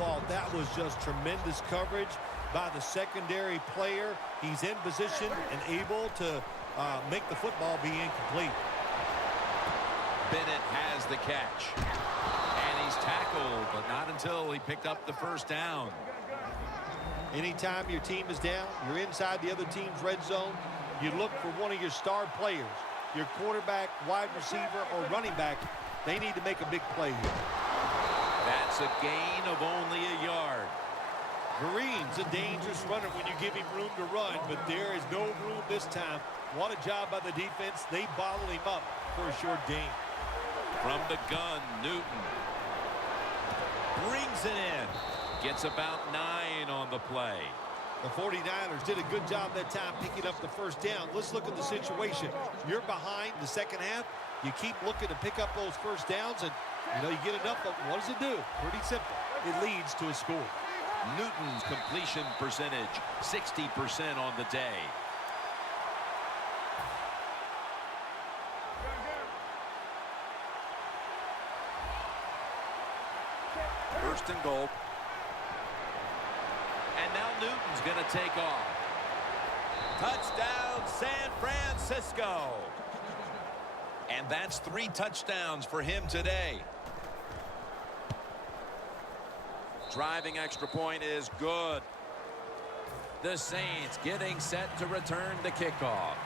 thought that was just tremendous coverage by the secondary player. He's in position and able to make the football be incomplete. Bennett has the catch. And he's tackled, but not until he picked up the first down. Anytime your team is down, you're inside the other team's red zone, you look for one of your star players, your quarterback, wide receiver, or running back. They need to make a big play here. That's a gain of only a yard. Green's a dangerous runner when you give him room to run, but there is no room this time. What a job by the defense. They bottled him up for a short gain. From the gun, Newton brings it in. Gets about 9 on the play. The 49ers did a good job that time picking up the first down. Let's look at the situation. You're behind the second half. You keep looking to pick up those first downs, and you get enough of them. What does it do? Pretty simple. It leads to a score. Newton's completion percentage, 60% on the day. First and goal. And now Newton's going to take off. Touchdown, San Francisco. And that's 3 touchdowns for him today. Driving extra point is good. The Saints getting set to return the kickoff.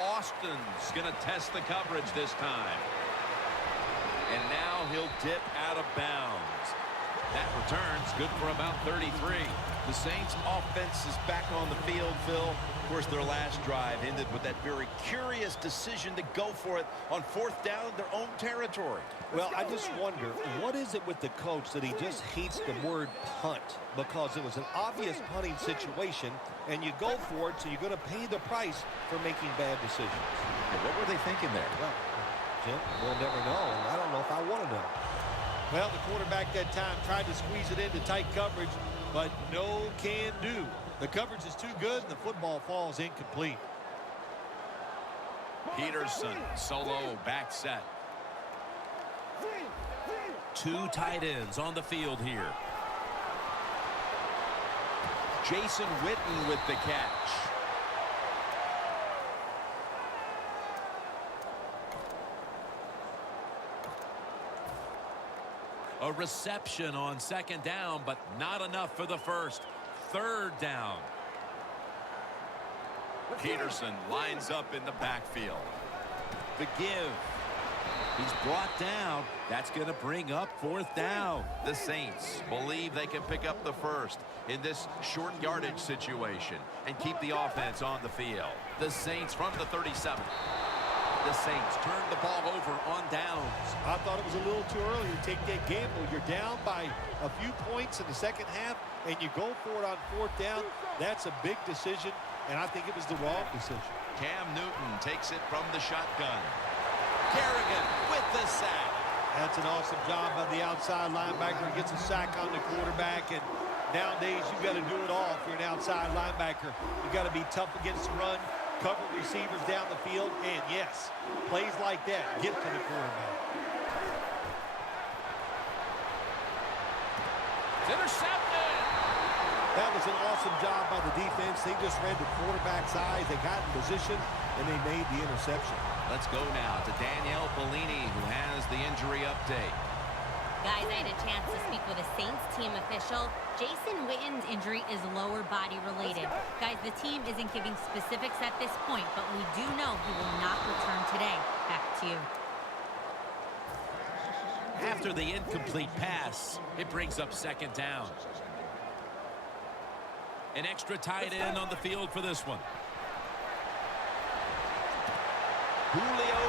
Austin's going to test the coverage this time. And now he'll dip out of bounds. That return's good for about 33. The Saints offense is back on the field, Phil. Of course, their last drive ended with that very curious decision to go for it on 4th down in their own territory. Well, I just wonder, what is it with the coach that he just hates the word punt? Because it was an obvious punting situation, and you go for it, so you're going to pay the price for making bad decisions. Yeah, what were they thinking there? Well, Jim, we'll never know, and I don't know if I want to know. Well, the quarterback that time tried to squeeze it into tight coverage, but no can do. The coverage is too good, and the football falls incomplete. Peterson, solo, back set. 2 tight ends on the field here. Jason Witten with the catch. A reception on 2nd down, but not enough for the first. 3rd down. Peterson lines up in the backfield. The give. He's brought down. That's going to bring up 4th down. The Saints believe they can pick up the first in this short yardage situation and keep the offense on the field. The Saints from the 37. The Saints turn the ball over on downs. I thought it was a little too early to take that gamble. You're down by a few points in the second half, and you go for it on 4th down. That's a big decision, and I think it was the wrong decision. Cam Newton takes it from the shotgun. Kerrigan with the sack. That's an awesome job by the outside linebacker. He gets a sack on the quarterback, and nowadays you've got to do it all if you're an outside linebacker. You've got to be tough against the run, cover receivers down the field, and yes, plays like that get to the quarterback. It's intercepted. That was an awesome job by the defense. They just read the quarterback's eyes. They got in position, and they made the interception. Let's go now to Danielle Bellini, who has the injury update. Guys, I had a chance to speak with a Saints team official. Jason Witten's injury is lower body related. Guys, the team isn't giving specifics at this point, but we do know he will not return today. Back to you. After the incomplete pass, it brings up 2nd down. An extra tight end on the field for this one. Julio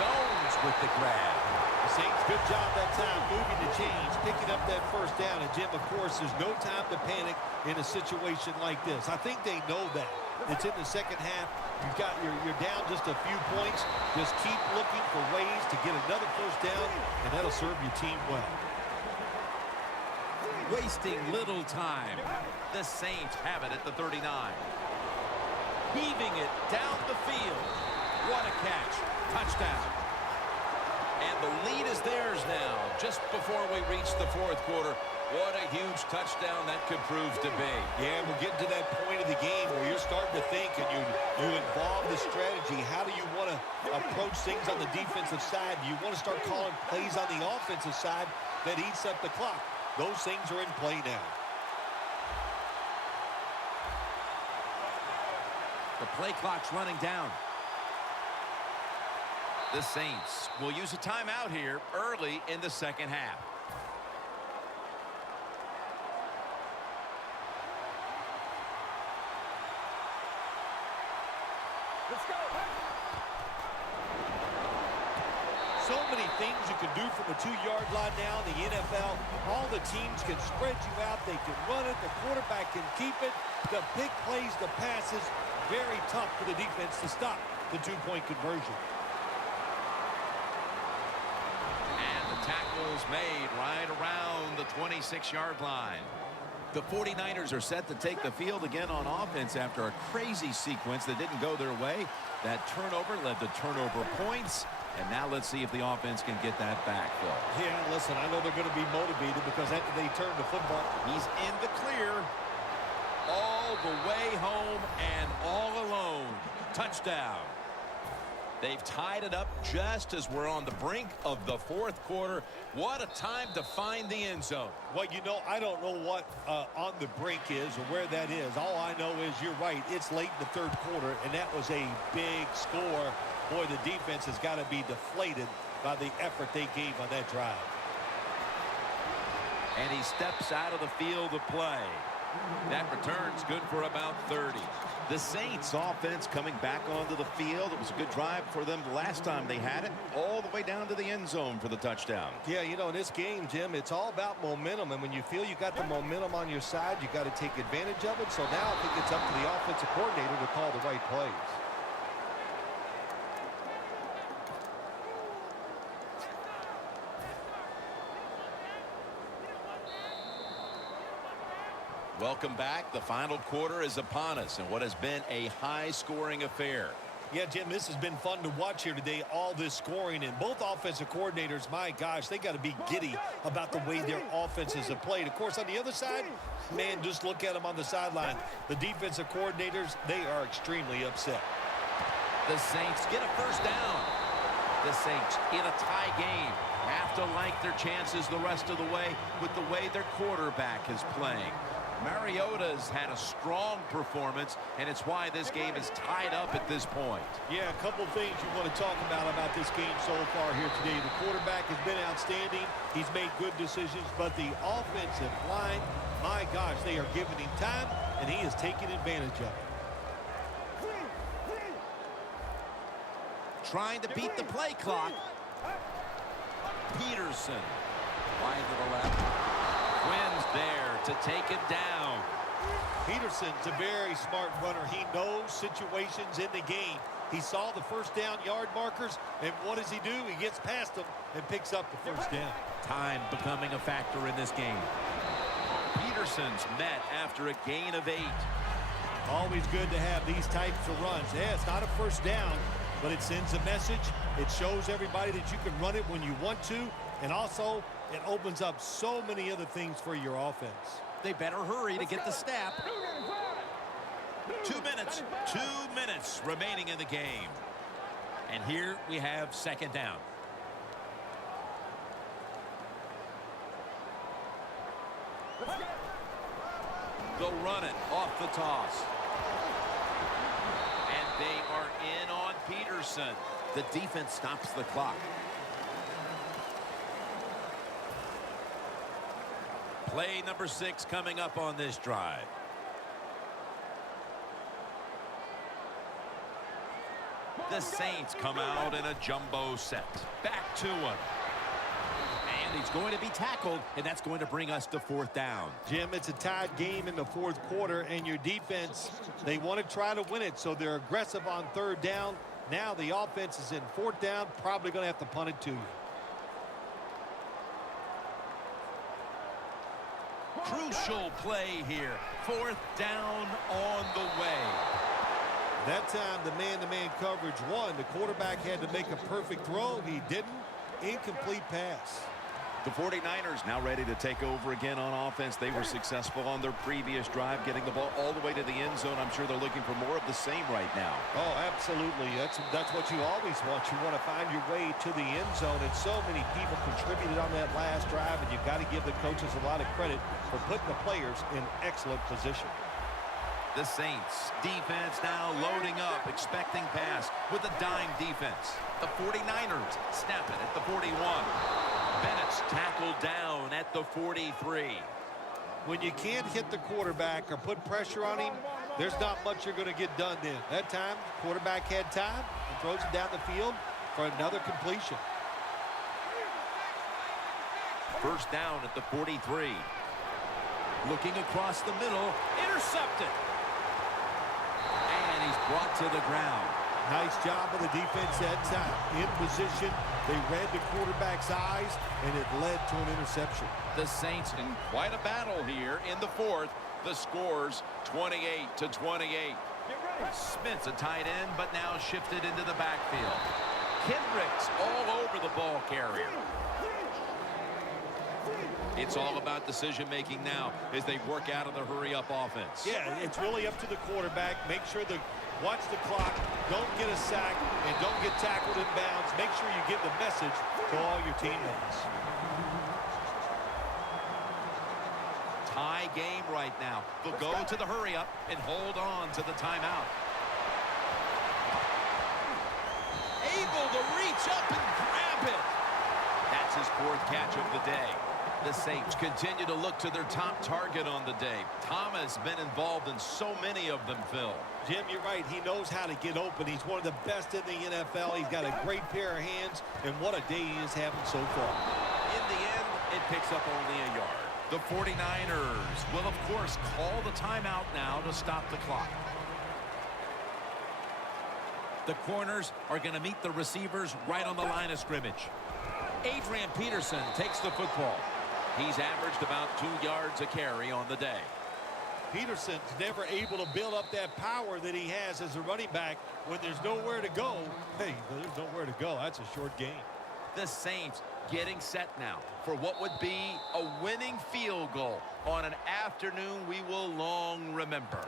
Jones with the grab. The Saints, good job that time moving the chains, picking up that first down. And, Jim, of course, there's no time to panic in a situation like this. I think they know that. It's in the second half. You're down just a few points. Just keep looking for ways to get another first down, and that'll serve your team well. Wasting little time. The Saints have it at the 39. Heaving it down the field. What a catch. Touchdown. is theirs now. Just before we reach the fourth quarter, what a huge touchdown that could prove to be. Yeah, we're getting to that point of the game where you're starting to think and you involve the strategy. How do you want to approach things on the defensive side? Do you want to start calling plays on the offensive side that eats up the clock? Those things are in play now. The play clock's running down. The Saints will use a timeout here early in the second half. Let's go. So many things you can do from a 2-yard line now in the NFL. All the teams can spread you out. They can run it. The quarterback can keep it. The big plays, the passes, very tough for the defense to stop the 2-point conversion. And the tackle's made right around the 26-yard line. The 49ers are set to take the field again on offense after a crazy sequence that didn't go their way. That turnover led to turnover points. And now let's see if the offense can get that back, Phil. Yeah, listen, I know they're going to be motivated because after they turn the football, He's in the clear. All the way home and all alone. Touchdown. They've tied it up just as we're on the brink of the fourth quarter. What a time to find the end zone. well, you know, I don't know what on the brink is or where that is. All I know is you're right. It's late in the third quarter, and that was a big score. Boy, the defense has got to be deflated by the effort they gave on that drive. And he steps out of the field to play. That return's good for about 30. The Saints offense coming back onto the field. It was a good drive for them the last time they had it, all the way down to the end zone for the touchdown. Yeah, you know, in this game, Jim, it's all about momentum. And when you feel you got the momentum on your side, you got to take advantage of it. So now I think it's up to the offensive coordinator to call the right plays. Welcome back. The final quarter is upon us in what has been a high-scoring affair. Yeah, Jim, this has been fun to watch here today, all this scoring. And both offensive coordinators, my gosh, they got to be giddy about the way their offenses have played. Of course, on the other side, man, just look at them on the sideline. The defensive coordinators, they are extremely upset. The Saints get a first down. The Saints in a tie game have to like their chances the rest of the way with the way their quarterback is playing. Mariota's had a strong performance, and it's why this game is tied up at this point. Yeah, a couple things you want to talk about this game so far here today. The quarterback has been outstanding. He's made good decisions, but the offensive line, my gosh, they are giving him time, and he is taking advantage of it. Trying to beat the play clock. Peterson. Wide to the left. Quinn's there to take it down. Peterson's a very smart runner. He knows situations in the game. He saw the first down yard markers, and what does he do? He gets past them and picks up the first down. Time becoming a factor in this game. Peterson's met after a gain of 8. Always good to have these types of runs. Yeah, it's not a first down, but it sends a message. It shows everybody that you can run it when you want to, and also it opens up so many other things for your offense. They better hurry to get the snap. 2 minutes. 2 minutes remaining in the game. And here we have second down. They'll run it off the toss. And they are in on Peterson. The defense stops the clock. Play number 6 coming up on this drive. The Saints come out in a jumbo set. Back to him. And he's going to be tackled, and that's going to bring us to fourth down. Jim, it's a tied game in the fourth quarter, and your defense, they want to try to win it, so they're aggressive on third down. Now the offense is in fourth down, probably going to have to punt it to you. Crucial play here. Fourth down on the way. That time, the man-to-man coverage won. The quarterback had to make a perfect throw. He didn't, incomplete pass. The 49ers now ready to take over again on offense. They were successful on their previous drive, getting the ball all the way to the end zone. I'm sure they're looking for more of the same right now. Oh, absolutely. That's what you always want. You want to find your way to the end zone, and so many people contributed on that last drive, and you've got to give the coaches a lot of credit for putting the players in excellent position. The Saints defense now loading up, expecting pass with a dime defense. The 49ers snap it at the 41. Bennett's tackled down at the 43. When you can't hit the quarterback or put pressure on him, there's not much you're going to get done then. That time, quarterback had time and throws it down the field for another completion. First down at the 43. Looking across the middle, intercepted. And he's brought to the ground. Nice job of the defense that time. In position, they read the quarterback's eyes, and it led to an interception. The Saints in quite a battle here in the fourth. The score's 28-28. Smith's a tight end, but now shifted into the backfield. Kendricks all over the ball carrier. It's all about decision-making now as they work out of the hurry-up offense. Yeah, it's really up to the quarterback. Make sure watch the clock, don't get a sack, and don't get tackled in bounds. Make sure you give the message to all your teammates. Tie game right now. They'll go to the hurry-up and hold on to the timeout. Able to reach up and grab it. That's his fourth catch of the day. The Saints continue to look to their top target on the day. Thomas been involved in so many of them, Phil. Jim, you're right. He knows how to get open. He's one of the best in the NFL. He's got a great pair of hands, and what a day he is having so far. In the end, it picks up only a yard. The 49ers will, of course, call the timeout now to stop the clock. The corners are going to meet the receivers right on the line of scrimmage. Adrian Peterson takes the football. He's averaged about 2 yards a carry on the day. Peterson's never able to build up that power that he has as a running back when there's nowhere to go. Hey, there's nowhere to go. That's a short game. The Saints getting set now for what would be a winning field goal on an afternoon we will long remember.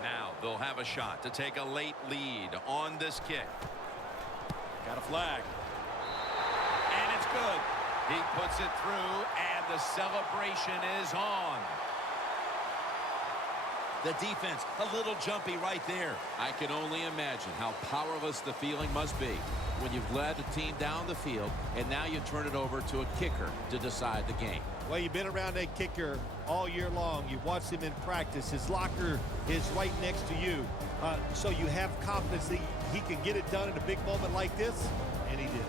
Now they'll have a shot to take a late lead on this kick. Got a flag. And it's good. He puts it through, and the celebration is on. The defense, a little jumpy right there. I can only imagine how powerless the feeling must be when you've led a team down the field, and now you turn it over to a kicker to decide the game. Well, you've been around that kicker all year long. You've watched him in practice. His locker is right next to you. So you have confidence that he can get it done in a big moment like this, and he did.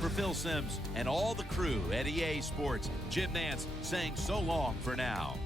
For Phil Simms and all the crew at EA Sports, Jim Nantz saying so long for now.